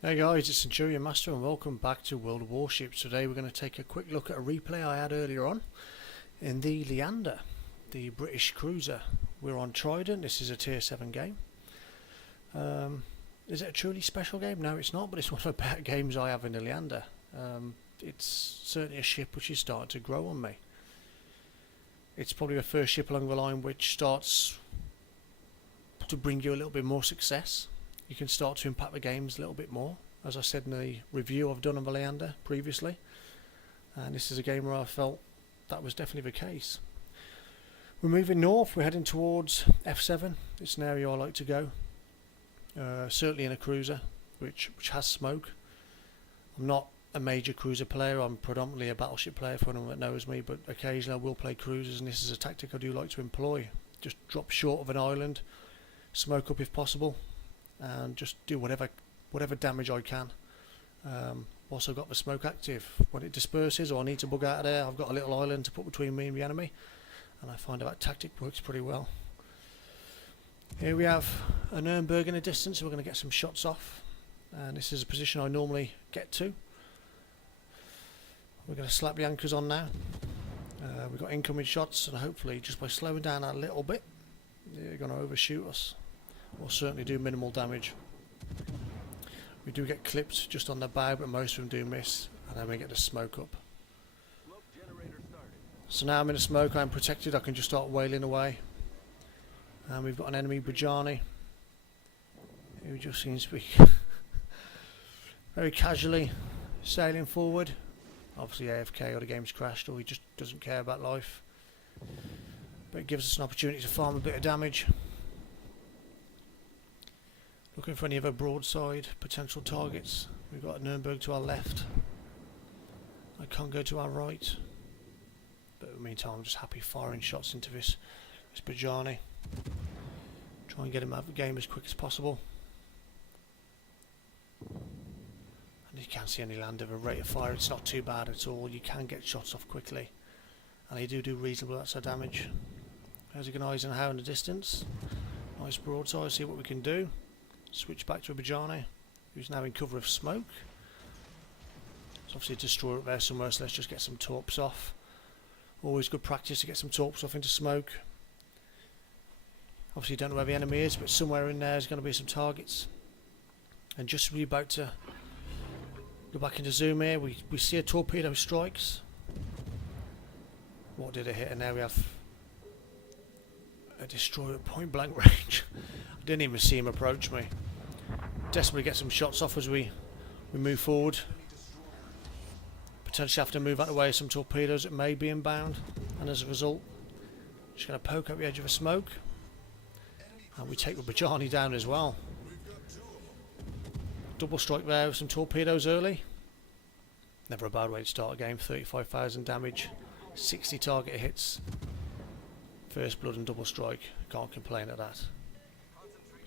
Hey guys, it's Centurion Master and welcome back to World of Warships. Today we're going to take a quick look at a replay I had earlier on in the Leander, the British cruiser. We're on Trident. This is a tier 7 game. Is it a truly special game? No, it's not, but it's one of the better games I have in the Leander. It's certainly a ship which is starting to grow on me. It's probably the first ship along the line which starts to bring you a little bit more success. You can start to impact the games a little bit more, as I said in the review I've done on the Leander previously, and this is a game where I felt that was definitely the case. We're moving north, we're heading towards F7. It's an area I like to go, certainly in a cruiser which has smoke. I'm not a major cruiser player, I'm predominantly a battleship player for anyone that knows me, but occasionally I will play cruisers, and this is a tactic I do like to employ. Just drop short of an island, smoke up if possible, and just do whatever damage I can. Also got the smoke active. When it disperses or I need to bug out of there, I've got a little island to put between me and the enemy, and I find that tactic works pretty well. Here we have a Nuremberg in the distance, so we're going to get some shots off, and this is a position I normally get to. We're going to slap the anchors on now. We've got incoming shots, and hopefully just by slowing down a little bit they're going to overshoot us, or certainly do minimal damage. We do get clipped just on the bow, but most of them do miss, and then we get the smoke up. So now I'm in the smoke, I'm protected, I can just start wailing away. And we've got an enemy Bajani who just seems to be very casually sailing forward. Obviously AFK, or the game's crashed, or he just doesn't care about life. But it gives us an opportunity to farm a bit of damage. Looking for any other broadside potential targets. We've got Nuremberg to our left. I can't go to our right. But in the meantime, I'm just happy firing shots into this Bajani. Try and get him out of the game as quick as possible. And you can't see any land of a rate of fire. It's not too bad at all. You can get shots off quickly, and they do reasonable amounts of damage. There's a Eisenhower in the distance. Nice broadside. See what we can do. Switch back to a Bajani, who's now in cover of smoke. There's obviously a destroyer up there somewhere, so let's just get some torps off. Always good practice to get some torps off into smoke. Obviously don't know where the enemy is, but somewhere in there is going to be some targets. And just as we're about to go back into zoom here, we see a torpedo strikes. What did it hit? And now we have a destroyer at point blank range. I didn't even see him approach me. Desperately get some shots off as we move forward. Potentially have to move out of the way of some torpedoes that may be inbound, and as a result just going to poke up the edge of a smoke, and we take the Bajani down as well. Double strike there with some torpedoes early. Never a bad way to start a game. 35,000 damage, 60 target hits, first blood and double strike. Can't complain at that.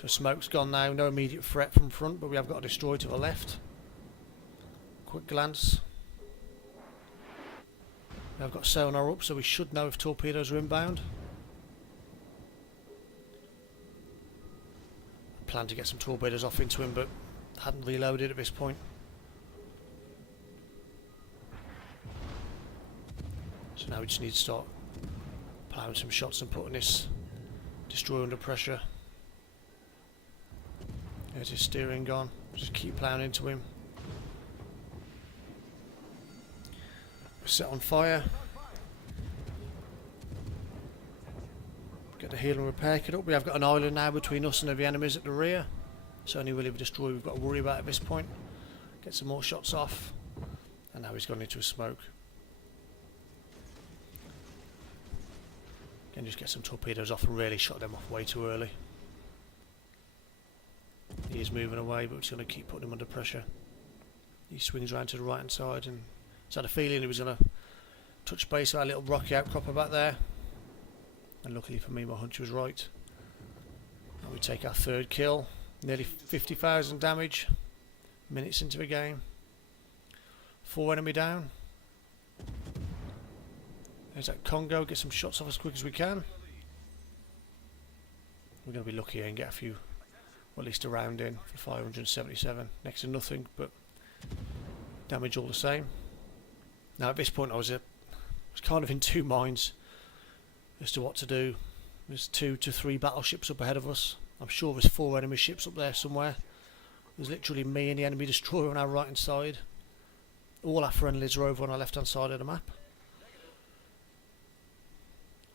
So smoke's gone now, no immediate threat from front, but we have got a destroyer to the left. Quick glance. We have got sonar up, so we should know if torpedoes are inbound. I plan to get some torpedoes off into him, but hadn't reloaded at this point. So now we just need to start ploughing some shots and putting this destroyer under pressure. There's his steering gone. Just keep ploughing into him. We're set on fire. Get the heal and repair kit up. We have got an island now between us and the enemies at the rear. It's only really the destroyer we've got to worry about at this point. Get some more shots off. And now he's gone into a smoke. Again, just get some torpedoes off and really shot them off way too early. He is moving away, but we're just going to keep putting him under pressure. He swings around to the right hand side, and just had a feeling he was going to touch base with our little rocky outcropper back there. And luckily for me, my hunch was right. And we take our third kill. Nearly 50,000 damage. Minutes into the game. 4 enemy down. There's that Congo. Get some shots off as quick as we can. We're going to be lucky here and get a few Or at least a round in for 577. Next to nothing, but damage all the same. Now at this point I was kind of in two minds as to what to do. There's 2 to 3 battleships up ahead of us. I'm sure there's 4 enemy ships up there somewhere. There's literally me and the enemy destroyer on our right hand side. All our friendlies are over on our left hand side of the map.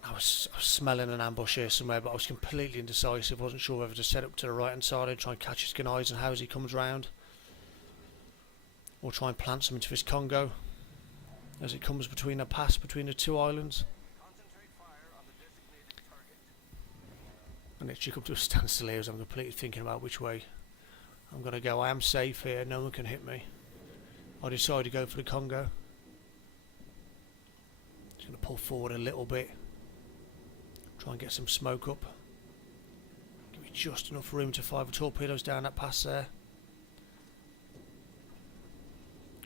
I was smelling an ambush here somewhere, but I was completely indecisive. I wasn't sure whether to set up to the right hand side and try and catch his Ganize and how he comes round, or try and plant some into his Congo as it comes between a pass between the 2 islands. And it's come to a standstill here as I'm completely thinking about which way I'm going to go. I am safe here, no one can hit me. I decided to go for the Congo. Just going to pull forward a little bit. Try and get some smoke up. Give me just enough room to fire the torpedoes down that pass there.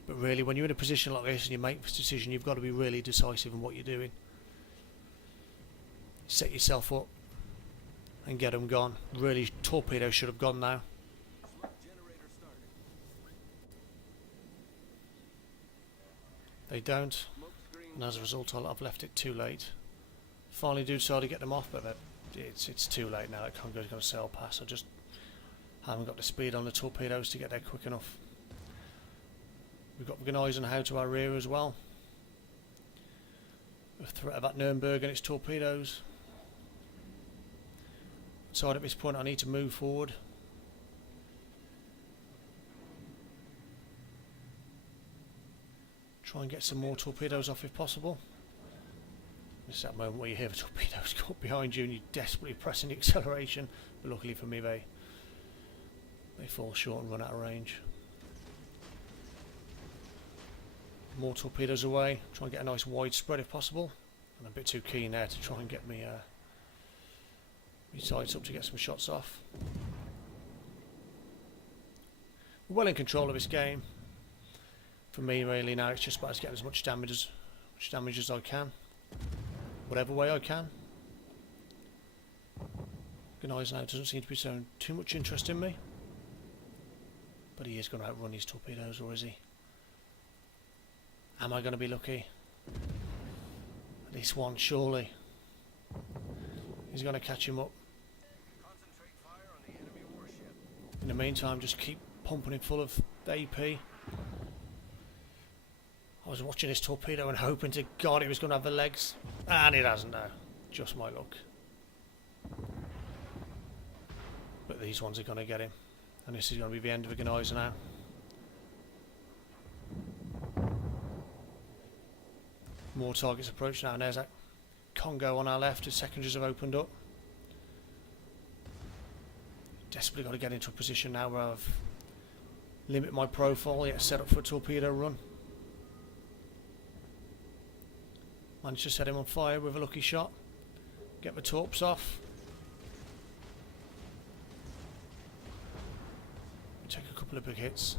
But really, when you're in a position like this and you make this decision, you've got to be really decisive in what you're doing. Set yourself up and get them gone. Really, torpedoes should have gone now. They don't, and as a result I've left it too late. Finally do decide to get them off, but it's too late now. That Congo's going to sail past. I just haven't got the speed on the torpedoes to get there quick enough. We've got the Ganize and how to our rear as well. The threat of that Nuremberg and its torpedoes. So at this point I need to move forward. Try and get some more torpedoes off if possible. This is that moment where you hear the torpedoes go up behind you and you're desperately pressing the acceleration, but luckily for me they fall short and run out of range. More torpedoes away, try and get a nice wide spread if possible. I'm a bit too keen there to try and get me sights up to get some shots off. We're well in control of this game. For me really now it's just about getting as much damage as I can. Whatever way I can. Ganize now doesn't seem to be showing too much interest in me. But he is going to outrun these torpedoes, or is he? Am I going to be lucky? At least one, surely. He's going to catch him up. In the meantime, just keep pumping him full of AP. I was watching this torpedo and hoping to God it was going to have the legs, and it hasn't now. Just my luck. But these ones are going to get him, and this is going to be the end of the Ganizer now. More targets approach now, and there's that Congo on our left. His secondaries have opened up. Desperately got to get into a position now where I've limited my profile, yet set up for a torpedo run. Managed to set him on fire with a lucky shot. Get the torps off. Take a couple of big hits.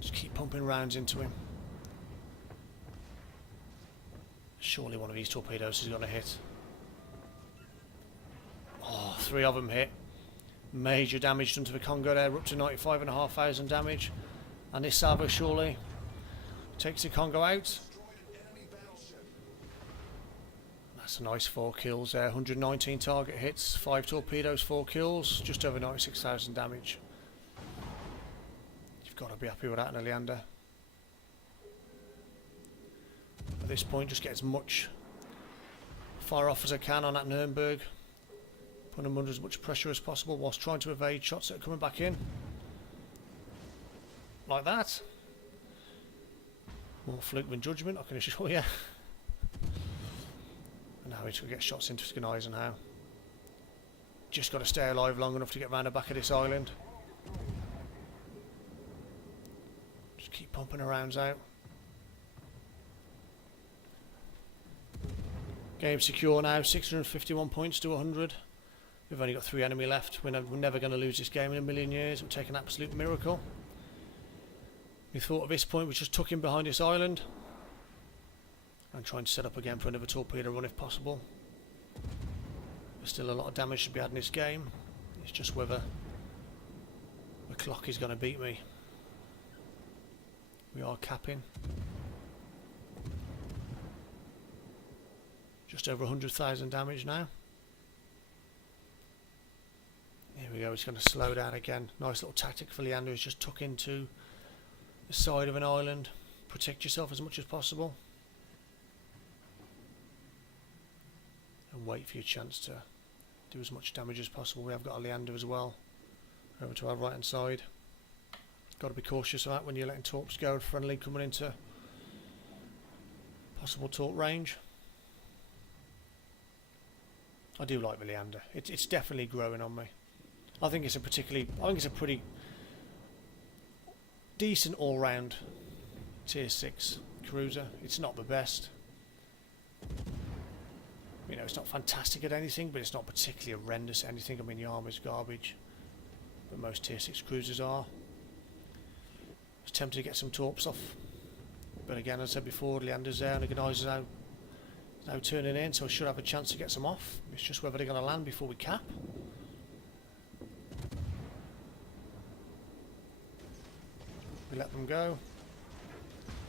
Just keep pumping rounds into him. Surely one of these torpedoes is going to hit. Oh, 3 of them hit. Major damage done to the Congo there. We're up to 95,500 damage. And this salvo surely takes the Congo out. That's a nice 4 kills there. 119 target hits, 5 torpedoes, 4 kills, just over 96,000 damage. You've got to be happy with that in a Leander. At this point, just get as much fire off as I can on that Nuremberg. Put them under as much pressure as possible whilst trying to evade shots that are coming back in. Like that. More fluke than judgment, I can assure you. And now he's going to get shots into Ganizer now. Just got to stay alive long enough to get round the back of this island. Just keep pumping the rounds out. Game secure now, 651 points to 100. We've only got 3 enemy left. We're never going to lose this game in a million years. It would take an absolute miracle. We thought at this point we just tuck him behind this island and try and set up again for another torpedo run if possible. There's still a lot of damage to be had in this game. It's just whether clock is going to beat me. We are capping. Just over 100,000 damage now. Here we go, it's going to slow down again. Nice little tactic for Leander, is just tuck into the side of an island. Protect yourself as much as possible. And wait for your chance to do as much damage as possible. We have got a Leander as well. Over to our right hand side. Got to be cautious of that when you're letting torps go. Friendly coming into possible torp range. I do like the Leander. It's definitely growing on me. I think it's a pretty decent all-round tier 6 cruiser. It's not the best. You know, it's not fantastic at anything, but it's not particularly horrendous at anything. I mean, the armour's garbage, but most tier 6 cruisers are. I was tempted to get some torps off, but again, as I said before, Leander's there and the Organizer's now turning in, so I should have a chance to get some off. It's just whether they're going to land before we cap. We let them go.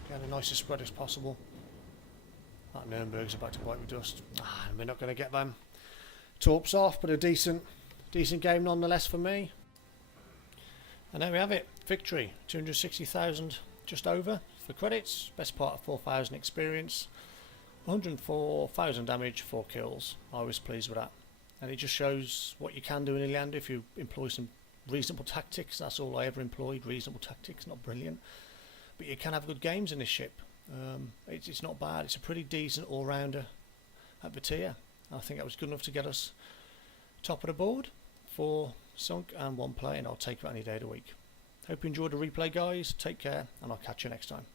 Get the nicest spread as possible. That Nürnberg's about to bite with dust. We're not going to get them torps off, but a decent game nonetheless for me. And there we have it. Victory. 260,000 just over for credits. Best part of 4,000 experience. 104,000 damage, 4 kills. I was pleased with that. And it just shows what you can do in Leander if you employ some reasonable tactics. That's all I ever employed, reasonable tactics, not brilliant. But you can have good games in this ship. It's not bad. It's a pretty decent all-rounder at the tier. I think that was good enough to get us top of the board for Sunk and 1 play, and I'll take it any day of the week. Hope you enjoyed the replay, guys. Take care, and I'll catch you next time.